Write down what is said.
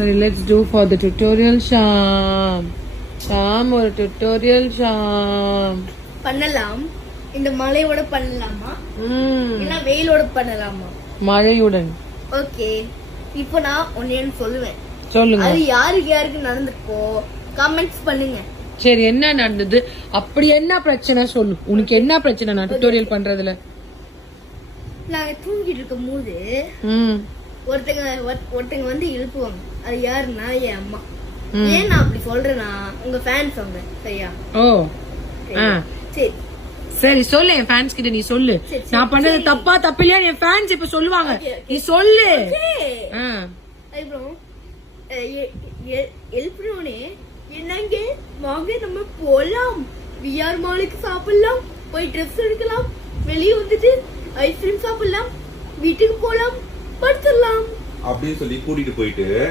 சரி let's do for the tutorial Sham ஒரு tutorial Sham பண்ணலாம். இந்த மழையோட பண்ணலாமா இல்ல வெயிலோட பண்ணலாமா? மழையுடன். ஓகே, இப்போ நான் ஒன்னு சொல்லுவேன், சொல்லுங்க. அது யாருக்கு நடந்துக்கோ கமெண்ட்ஸ் பண்ணுங்க. சரி, என்ன நடந்தது? அப்படி என்ன பிரச்சனை சொல்லு. உனக்கு என்ன பிரச்சனை நான் டுட்டோரியல் பண்றதுல? நாங்க தூங்கிட்டு இருக்கும் போது ஒருத்தங்க வந்து எழுப்புவாங்க. அது யாருன்னா என் அம்மா. ஏன் நான் அப்படி சொல்றேன்னா உங்க ஃபேன்ஸ் அவங்க. சரியா? ஓ சரி சரி சொல்லு. என் ஃபேன்ஸ் கிட்ட நீ சொல்லு. நான் பண்றது தப்பா தப்பில்லையா என் ஃபேன்ஸ் இப்ப சொல்லுவாங்க. நீ சொல்லு. அப்புறம் எழுப்பினோடனே என்னங்க வாங்க நம்ம போலாம், விஆர் மாலுக்கு சாப்பிடலாம், போய் ட்ரெஸ் எடுக்கலாம், வெளியே வந்துட்டு ஐஸ்கிரீம் சாப்பிடலாம், வீட்டுக்கு போலாம், படுத்துடலாம் அப்படின்னு சொல்லி கூட்டிட்டு போயிட்டு